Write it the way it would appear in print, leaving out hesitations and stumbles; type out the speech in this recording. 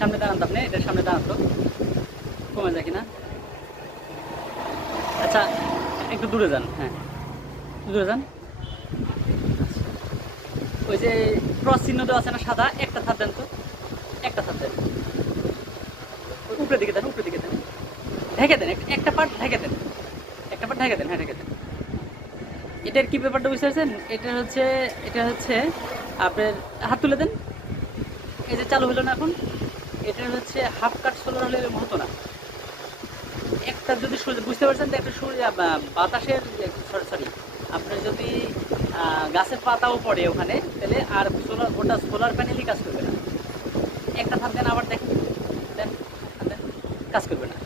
সামনে দাঁড়ান তো আপনি, এটার সামনে দাঁড়ান তো, কমে যায় কিনা। আচ্ছা একটু দূরে যান, হ্যাঁ দূরে যান। ওই যে ক্রস চিহ্ন দেওয়া আছে না সাদা, একটা থাপ দেন তো, একটা থাপ দেন, ওই উপরের দিকে দেন, উপরের দিকে দেন, ঢেকে দেন, একটা পার্ট ঢেকে দেন, একটা পার্ট ঢেকে দেন, হ্যাঁ ঢেকে দেন। এটার কি ব্যাপারটা বুঝতে পারছেন? এটা হচ্ছে আপনার, হাত তুলে দেন। এই যে চালু হলো না এখন, এটা হচ্ছে হাফ কাট সোলার হলে এরকম হতো না। একটা যদি বুঝতে পারছেন তো, একটা বাতাসের, সরি সরি, আপনার যদি গাছের পাতাও পড়ে ওখানে, তাহলে আর সোলার, ওটা সোলার প্যানেলই কাজ করবে না। একটা থাপ দেন, আবার দেখেন, দেন দেন, কাজ করবে না।